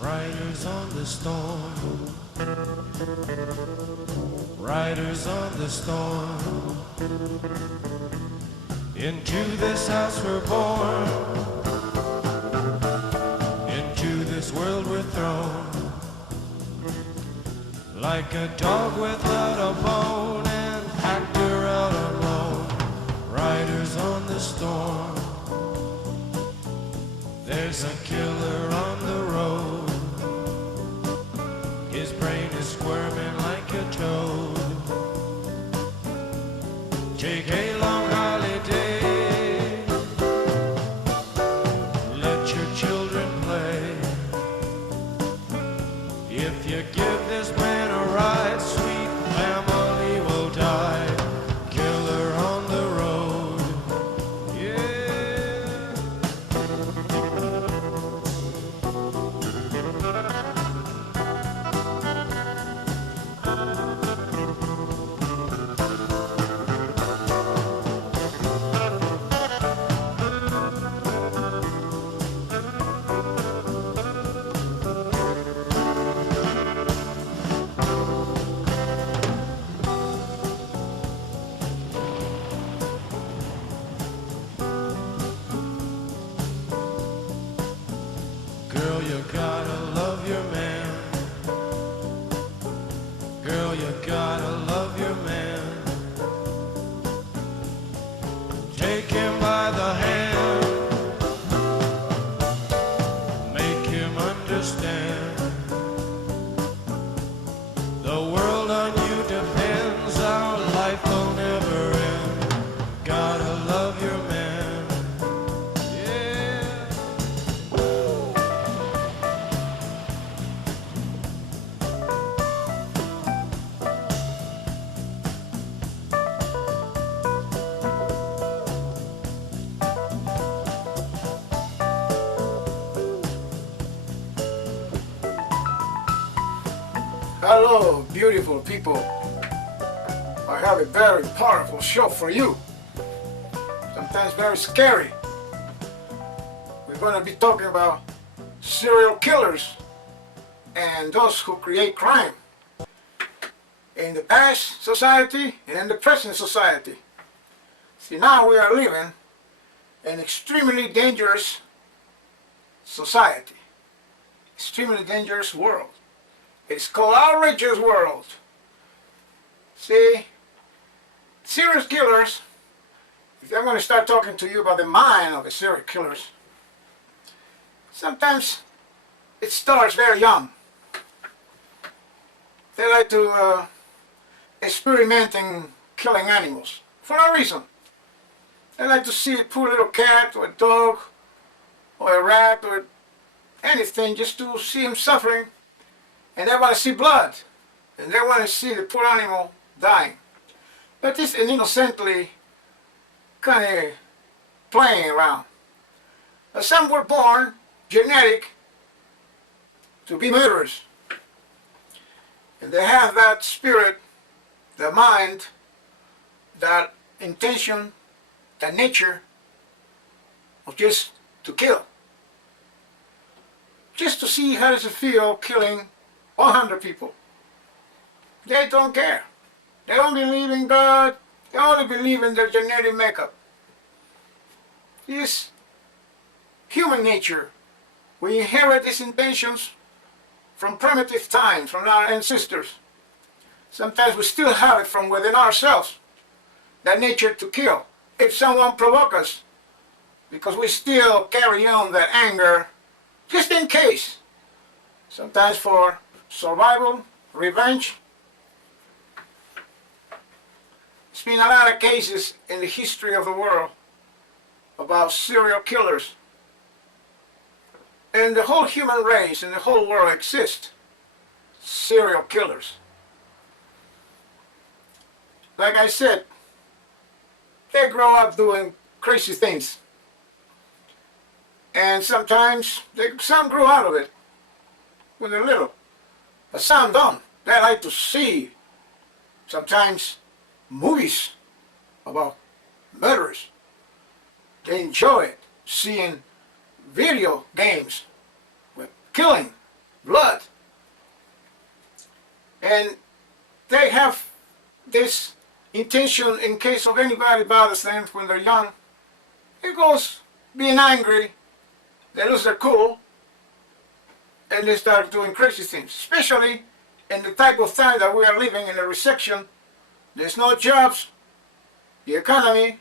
Riders on the storm, riders on the storm. Into this house we're born, into this world we're thrown. Like a dog without a bone, an actor out alone. Riders on the storm. There's a killer on the road. His brain is squirming like a toad. Take a long holiday. Let your children play. If you give this man a ride, sweet family will die. Killer on the road. Yeah. Girl, you gotta love your man. Girl, you gotta love your man. Take him by the hand. Make him understand. The world on you depends. Our life will never end. Gotta love your man. Yeah. Hello, beautiful people. I have a very powerful show for you. Sometimes very scary. We're going to be talking about serial killers and those who create crime in the past society and in the present society. See, now we are living in an extremely dangerous society, extremely dangerous world. It's called outrageous world. See, serial killers, if I'm going to start talking to you about the mind of the serial killers, sometimes it starts very young. They like to experiment in killing animals for no reason. They like to see a poor little cat or a dog or a rat or anything just to see him suffering. And they want to see blood, and they want to see the poor animal dying. But this is innocently kind of playing around. Some were born genetic to be murderers. And they have that spirit, the mind, that intention, that nature of just to kill. Just to see how does it feel killing 100 people. They don't care. They don't believe in God. They only believe in their genetic makeup. This human nature, we inherit these intentions from primitive times, from our ancestors. Sometimes we still have it from within ourselves, that nature to kill. If someone provokes us, because we still carry on that anger, just in case. Sometimes for survival, revenge. There's been a lot of cases in the history of the world about serial killers. And the whole human race and the whole world exists. Serial killers. Like I said, they grow up doing crazy things. And sometimes some grow out of it when they're little. But some don't. They like to see sometimes movies about murderers. They enjoy it, seeing video games with killing, blood. And they have this intention in case of anybody bothers them when they're young. It goes being angry, they lose their cool, and they start doing crazy things, especially in the type of time that we are living in a recession. There's no jobs, the economy,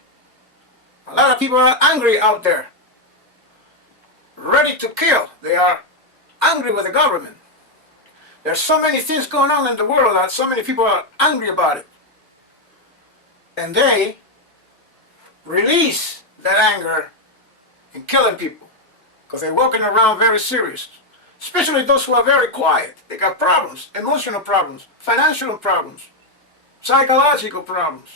a lot of people are angry out there, ready to kill. They are angry with the government. There's so many things going on in the world that so many people are angry about it. And they release that anger in killing people because they're walking around very serious. Especially those who are very quiet. They got problems, emotional problems, financial problems, psychological problems.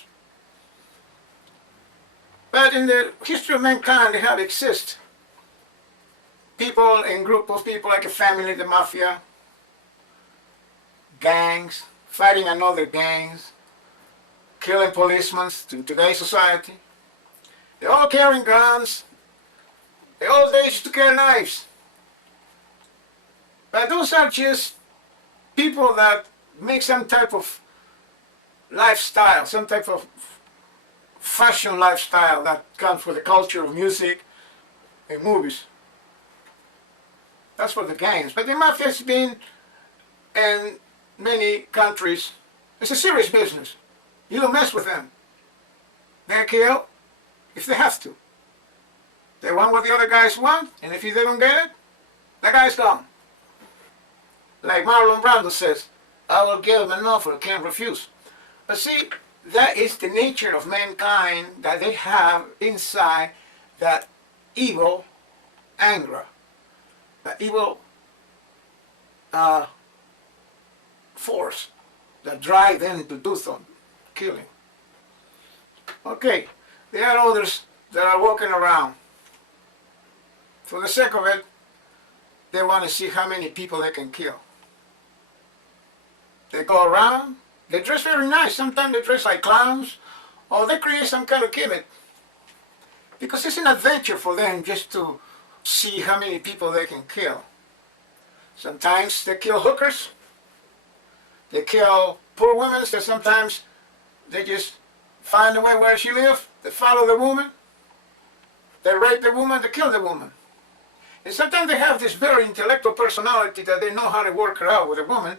But in the history of mankind, they have exist. People in group of people like a family, the mafia, gangs, fighting another gangs, killing policemen to today's society. They're all carrying guns. The old days used to carry knives. But those are just people that make some type of lifestyle, some type of fashion lifestyle that comes with the culture of music and movies. That's for the gangs. But the mafia has been in many countries. It's a serious business. You don't mess with them. They kill if they have to. They want what the other guys want, and if they don't get it, the guy's gone. Like Marlon Brando says, I will give him an offer, can't refuse. But see, that is the nature of mankind, that they have inside that evil anger, that evil force that drive them to do some killing. Okay, there are others that are walking around. For the sake of it, they want to see how many people they can kill. They go around, they dress very nice. Sometimes they dress like clowns, or they create some kind of gimmick. Because it's an adventure for them just to see how many people they can kill. Sometimes they kill hookers, they kill poor women, so sometimes they just find a way where she lives, they follow the woman, they rape the woman, they kill the woman. And sometimes they have this very intellectual personality that they know how to work her out with a woman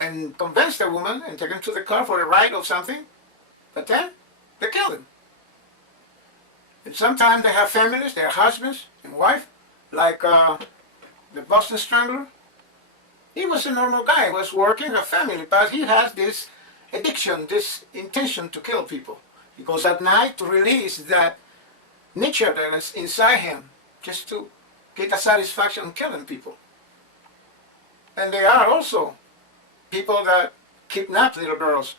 and convince the woman and take her to the car for a ride or something, but then they kill them. And sometimes they have families, their husbands and wife, like the Boston Strangler. He was a normal guy, was working a family, but he has this addiction, this intention to kill people. He goes at night to release that nature that is inside him, just to get a satisfaction killing people. And there are also people that kidnap little girls.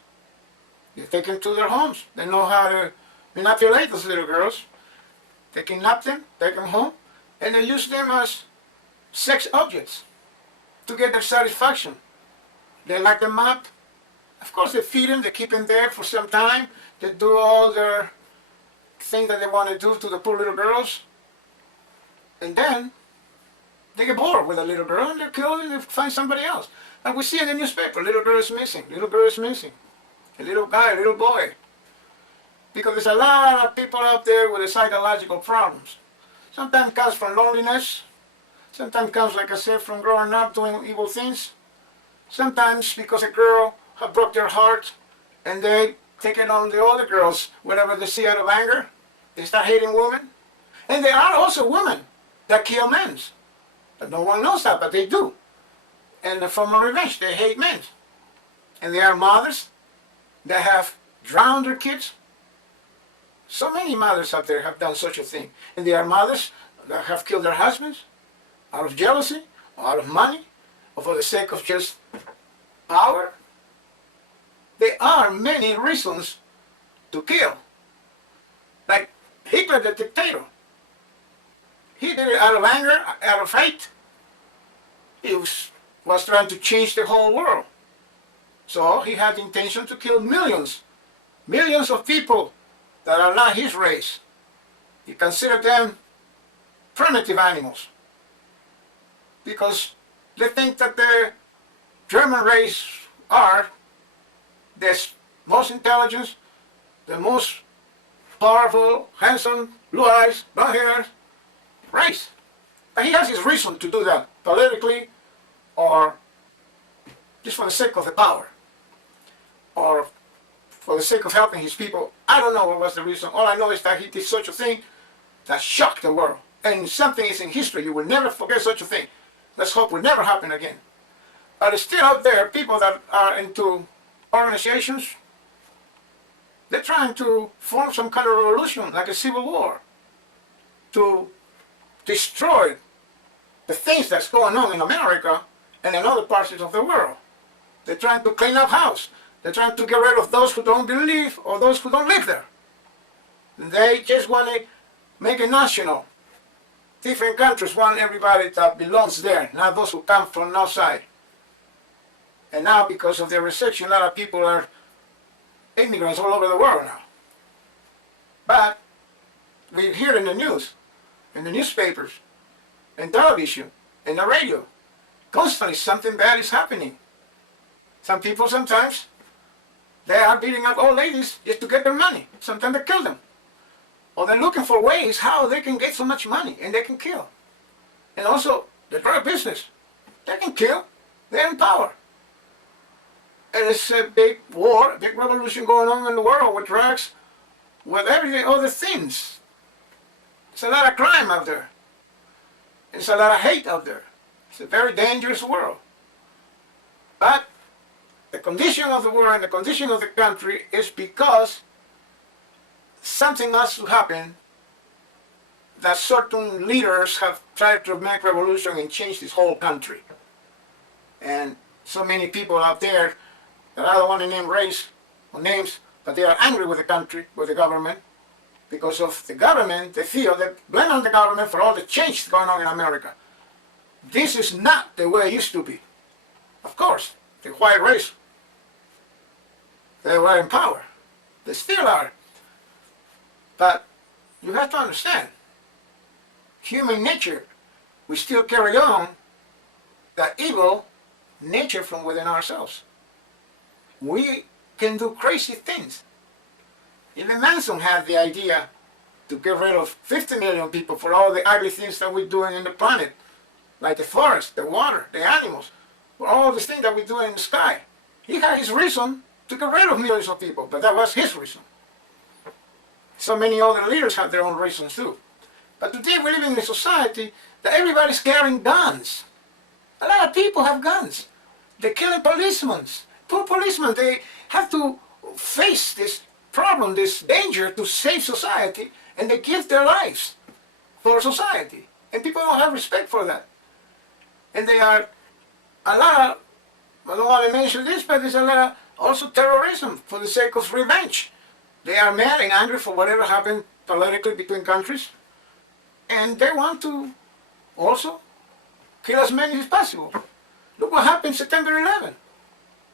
They take them to their homes. They know how to manipulate those little girls. They kidnap them, take them home, and they use them as sex objects to get their satisfaction. They lock them up. Of course, they feed them, they keep them there for some time. They do all their things that they want to do to the poor little girls. And then they get bored with a little girl and they kill her and they find somebody else. And we see in the newspaper, little girl is missing, little girl is missing. A little guy, a little boy. Because there's a lot of people out there with psychological problems. Sometimes it comes from loneliness. Sometimes it comes, like I said, from growing up doing evil things. Sometimes because a girl has broke their heart and they take it on the other girls whenever they see out of anger. They start hating women. And there are also women that kill men. But no one knows that, but they do. And from a revenge, they hate men. And there are mothers that have drowned their kids. So many mothers out there have done such a thing. And there are mothers that have killed their husbands out of jealousy, or out of money, or for the sake of just power. There are many reasons to kill. Like Hitler, the dictator. He did it out of anger, out of hate. He was trying to change the whole world. So he had the intention to kill millions of people that are not his race. He considered them primitive animals. because they think that the German race are the most intelligent, the most powerful, handsome, blue eyes, blonde hair race. But he has his reason to do that, politically, or just for the sake of the power, or for the sake of helping his people. I don't know what was the reason. All I know is that he did such a thing that shocked the world. And something is in history. You will never forget such a thing. Let's hope it will never happen again. But it's still out there, people that are into organizations, they're trying to form some kind of revolution, like a civil war, to destroy the things that's going on in America and in other parts of the world. They're trying to clean up house. They're trying to get rid of those who don't believe or those who don't live there. They just want to make it national. Different countries want everybody that belongs there, not those who come from outside. And now, because of the recession, a lot of people are immigrants all over the world now. But we hear in the news, in the newspapers, in television, in the radio, constantly something bad is happening. Some people sometimes, they are beating up old ladies just to get their money. Sometimes they kill them. Or they're looking for ways how they can get so much money and they can kill. And also, the drug business, they can kill, they're in power. And it's a big war, a big revolution going on in the world with drugs, with every other things. It's a lot of crime out there. It's a lot of hate out there. It's a very dangerous world. But the condition of the world and the condition of the country is because something has to happen, that certain leaders have tried to make revolution and change this whole country. And so many people out there that I don't want to name race or names, but they are angry with the country, with the government, because of the government. They feel they blame on the government for all the change going on in America. This is not the way it used to be. Of course, the white race, they were in power. They still are. But you have to understand, human nature, we still carry on that evil nature from within ourselves. We can do crazy things. Even Manson had the idea to get rid of 50 million people for all the ugly things that we're doing in the planet, like the forest, the water, the animals, for all these things that we're doing in the sky. He had his reason to get rid of millions of people, but that was his reason. So many other leaders have their own reasons too. But today we live in a society that everybody's carrying guns. A lot of people have guns. They're killing policemen. Poor policemen, they have to face this problem, this danger to save society, and they give their lives for society. And people don't have respect for that. And they are a lot of, I don't want to mention this, but there's a lot of also terrorism for the sake of revenge. They are mad and angry for whatever happened politically between countries, and they want to also kill as many as possible. Look what happened September 11.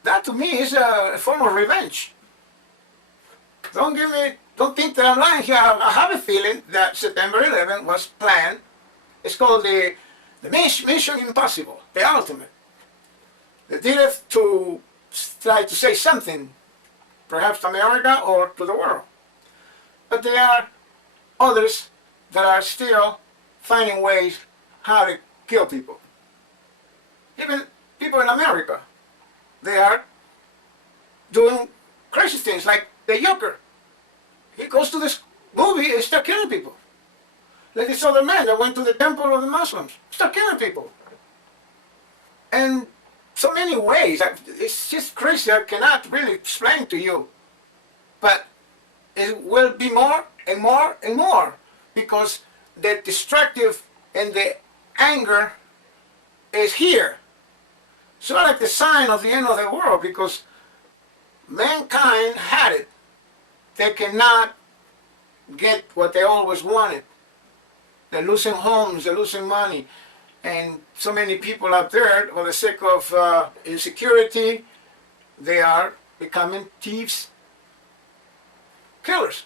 That to me is a form of revenge. Don't think that I'm lying here. I have a feeling that September 11 was planned. It's called the Mission Impossible, the ultimate. They did it to try to say something, perhaps to America or to the world. But there are others that are still finding ways how to kill people. Even people in America, they are doing crazy things like the Joker. He goes to this movie and starts killing people. Like this other man that went to the temple of the Muslims, start killing people. And so many ways, it's just crazy, I cannot really explain to you. But it will be more and more and more, because the destructive and the anger is here. So like the sign of the end of the world, because mankind had it. They cannot get what they always wanted. They're losing homes, they're losing money. And so many people out there, for the sake of insecurity, they are becoming thieves, killers.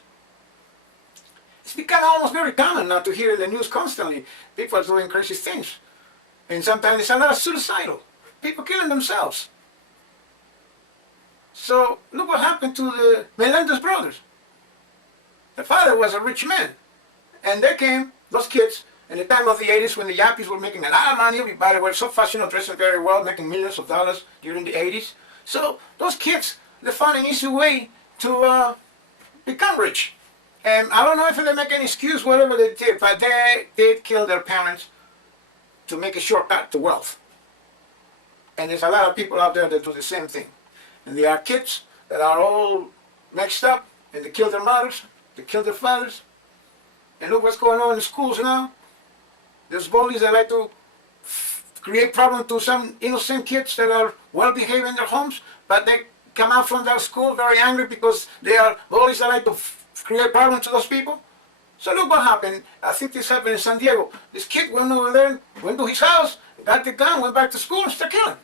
It's become almost very common now to hear in the news constantly people are doing crazy things. And sometimes there's a lot of suicidal. People killing themselves. So look what happened to the Melendez brothers. The father was a rich man. And they came, those kids, in the time of the 80s when the Yappies were making a lot of money. Everybody was so fashionable, dressing very well, making millions of dollars during the 80s. So those kids, they found an easy way to become rich. And I don't know if they make any excuse, whatever they did, but they did kill their parents to make a shortcut to wealth. And there's a lot of people out there that do the same thing. And there are kids that are all mixed up, and they kill their mothers, they kill their fathers. And look what's going on in the schools now. There's bullies that like to create problems to some innocent kids that are well behaved in their homes, but they come out from that school very angry because they are bullies that like to create problems to those people. So look what happened. I think this happened in San Diego. This kid went over there, went to his house, got the gun, went back to school and started killing.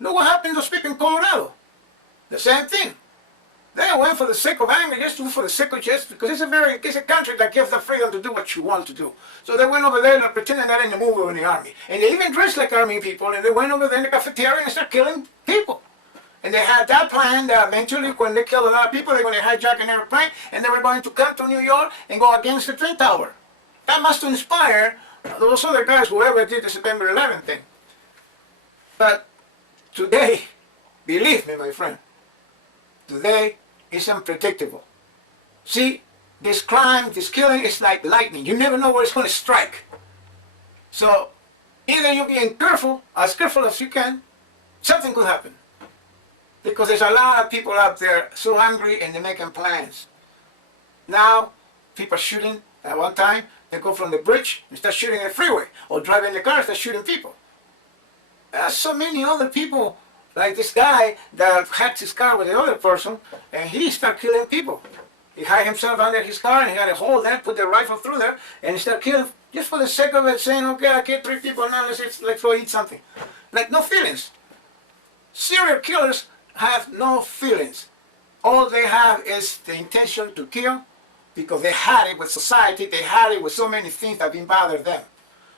Look what happened to those people in Colorado. The same thing. They went for the sake of anger, just for the sake of just because it's a country that gives the freedom to do what you want to do. So they went over there and pretending they're in the movie or in the army. And they even dressed like army people, and they went over there in the cafeteria and started killing people. And they had that plan that eventually, when they killed a lot of people, they were going to hijack an airplane, and they were going to come to New York and go against the Twin Tower. That must inspire those other guys, whoever did the September 11th thing. But today, believe me, my friend, today is unpredictable. See, this crime, this killing is like lightning. You never know where it's going to strike. So either you're being careful, as careful as you can, something could happen. Because there's a lot of people out there so angry and they're making plans. Now, people are shooting. At one time, they go from the bridge and start shooting at the freeway. Or driving the car and start shooting people. There's so many other people, like this guy that hacked his car with the other person, and he started killing people. He hid himself under his car and he had a hole there, put the rifle through there, and he started killing just for the sake of it, saying, okay, I killed 3 people, now let's go eat something. Like, no feelings. Serial killers have no feelings. All they have is the intention to kill because they had it with society, they had it with so many things that didn't bother them.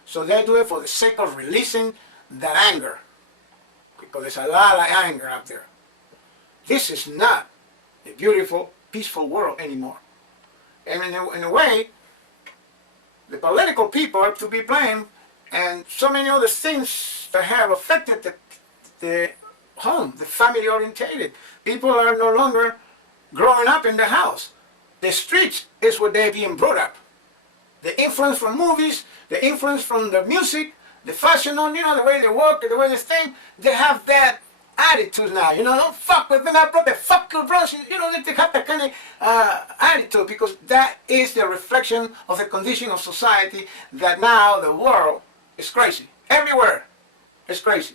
So they do it for the sake of releasing that anger. Because there's a lot of anger out there. This is not a beautiful, peaceful world anymore. And in a way, the political people are to be blamed, and so many other things that have affected the home, the family orientated. People are no longer growing up in the house. The streets is where they're being brought up. The influence from movies, the influence from the music, the fashion on, the way they walk, the way they think, they have that attitude now, don't fuck with me, my brother, fuck your brother, they have that kind of attitude because that is the reflection of the condition of society that now the world is crazy. Everywhere is crazy.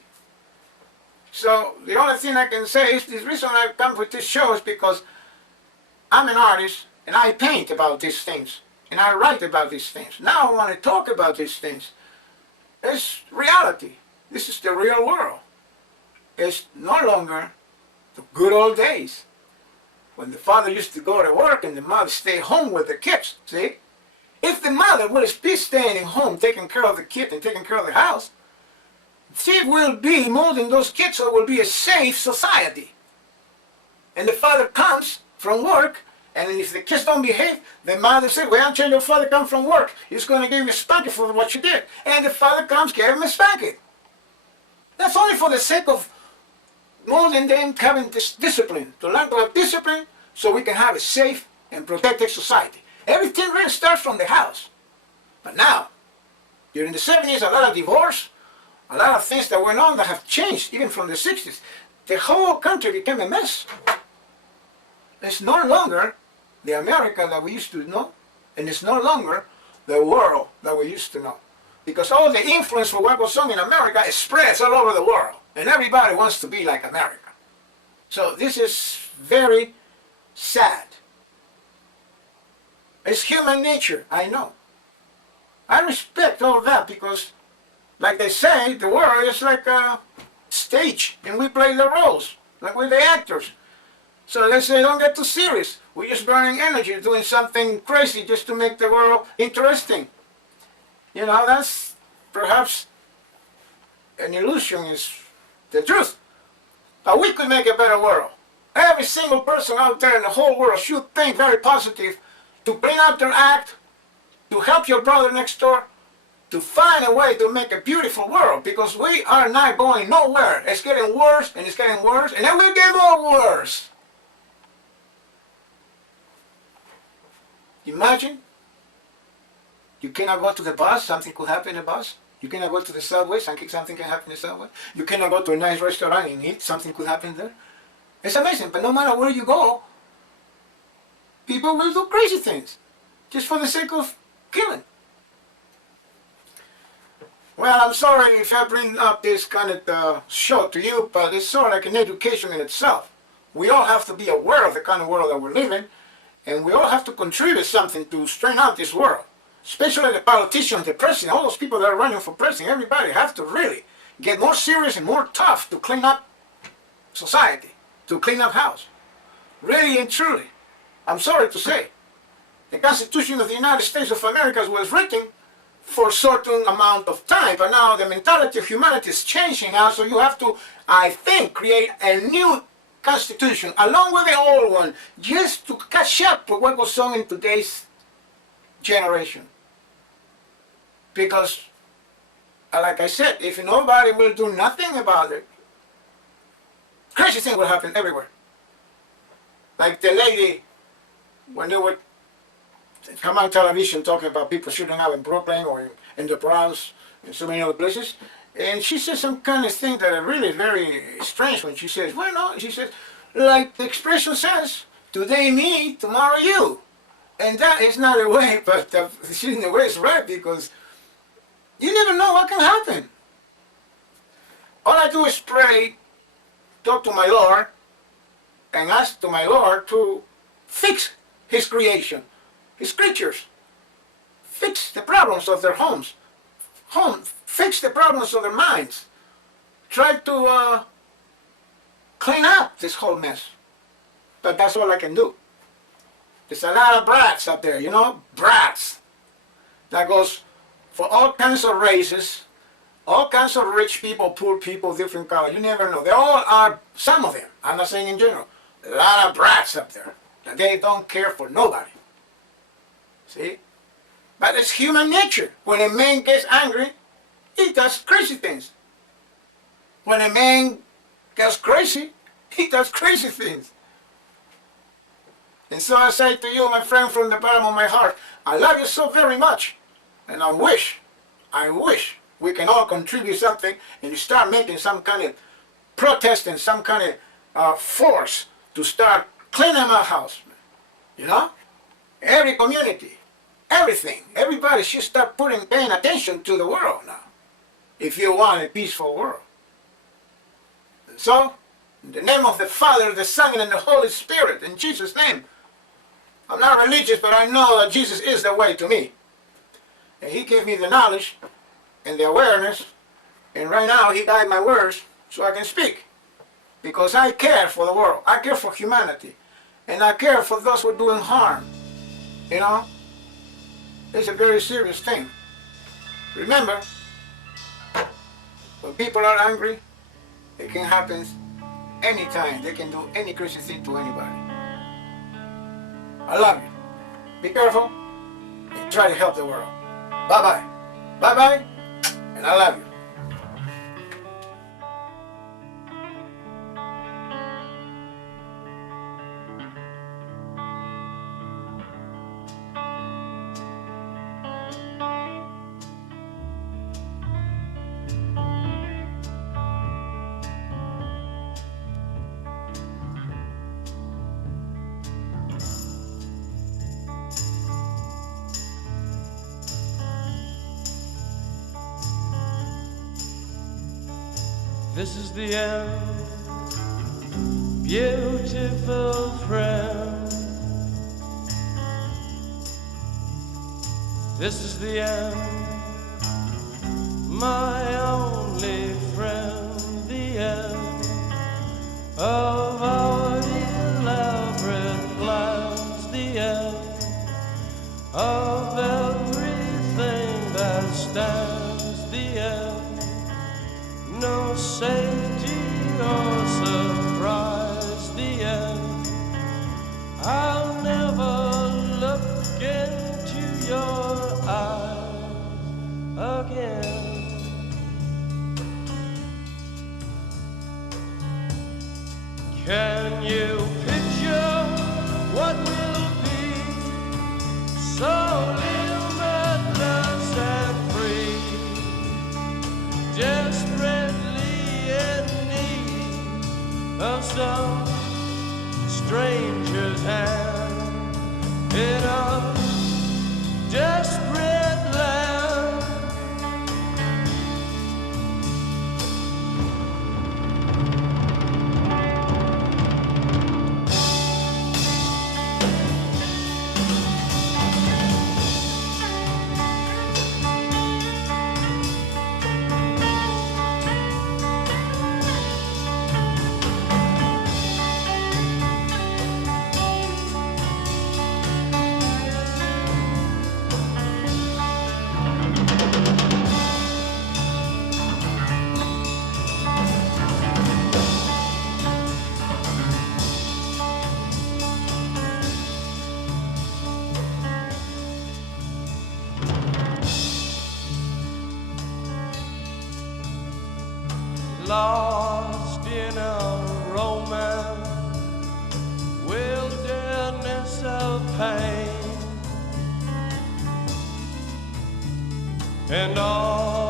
So the only thing I can say is the reason I come with this show is because I'm an artist and I paint about these things and I write about these things. Now I want to talk about these things. It's reality. This is the real world. It's no longer the good old days when the father used to go to work and the mother stay home with the kids. See? If the mother would be staying at home taking care of the kid and taking care of the house, she will be molding those kids so it will be a safe society. And the father comes from work, and if the kids don't behave, the mother says, well, until your father comes from work, he's going to give you a spanking for what you did. And the father comes, give him a spanking. That's only for the sake of molding them, having this discipline, to learn to have discipline so we can have a safe and protected society. Everything really starts from the house. But now, during the 70s, a lot of divorce, a lot of things that went on that have changed, even from the 60s. The whole country became a mess. It's no longer the America that we used to know, and it's no longer the world that we used to know. Because all the influence for what goes on in America spreads all over the world, and everybody wants to be like America. So this is very sad. It's human nature, I know. I respect all that because, like they say, the world is like a stage, and we play the roles, like we're the actors. So they say, don't get too serious. We're just burning energy, doing something crazy just to make the world interesting. That's perhaps an illusion is the truth. But we could make a better world. Every single person out there in the whole world should think very positive to clean up their act, to help your brother next door, to find a way to make a beautiful world, because we are not going nowhere. It's getting worse and it's getting worse, and it will get more worse. Imagine you cannot go to the bus, something could happen in the bus. You cannot go to the subway, something can happen in the subway. You cannot go to a nice restaurant and eat, something could happen there. It's amazing, but no matter where you go, people will do crazy things just for the sake of killing. Well, I'm sorry if I bring up this kind of show to you, but it's sort of like an education in itself. We all have to be aware of the kind of world that we're living, and we all have to contribute something to straighten out this world. Especially the politicians, the president, all those people that are running for president, everybody have to really get more serious and more tough to clean up society, to clean up house. Really and truly, I'm sorry to say, the Constitution of the United States of America was written for a certain amount of time, but now the mentality of humanity is changing now, so you have to, I think, create a new Constitution along with the old one, just to catch up with what goes on in today's generation. Because, like I said, if nobody will do nothing about it, crazy things will happen everywhere. Like the lady, when they would come on television talking about people shooting out in Brooklyn or in the Bronx and so many other places, and she said some kind of thing that are really very strange when she says, well, no, she says, like the expression says, today me, tomorrow you. And that is not a way, but she's in a way is right, because you never know what can happen. All I do is pray, talk to my Lord, and ask to my Lord to fix His creation, His creatures. Fix the problems of their homes. Fix the problems of their minds. Try to clean up this whole mess. But that's all I can do. There's a lot of brats out there, you know, brats. That goes for all kinds of races, all kinds of rich people, poor people, different colors. You never know. They all are, some of them, I'm not saying in general, a lot of brats up there. That they don't care for nobody. See? But it's human nature. When a man gets angry, he does crazy things. When a man gets crazy, he does crazy things. And so I say to you, my friend, from the bottom of my heart, I love you so very much. And I wish we can all contribute something and start making some kind of protest and some kind of force to start cleaning our house. You know? Every community, everything, everybody should start paying attention to the world now, if you want a peaceful world. So, in the name of the Father, the Son, and the Holy Spirit, in Jesus' name, I'm not religious, but I know that Jesus is the way to me. And He gave me the knowledge and the awareness, and right now He guides my words so I can speak. Because I care for the world, I care for humanity, and I care for those who are doing harm. You know? It's a very serious thing. Remember, when people are angry, it can happen anytime. They can do any crazy thing to anybody. I love you. Be careful and try to help the world. Bye-bye. Bye-bye, and I love you. This is the end, beautiful friend. This is the end, my only friend. The end of our elaborate plans. The end of everything that stands. The end. Can you picture what will be so limitless and free, desperately in need of some stranger's hand in a desperate land? Lost in a romance, wilderness of pain, and all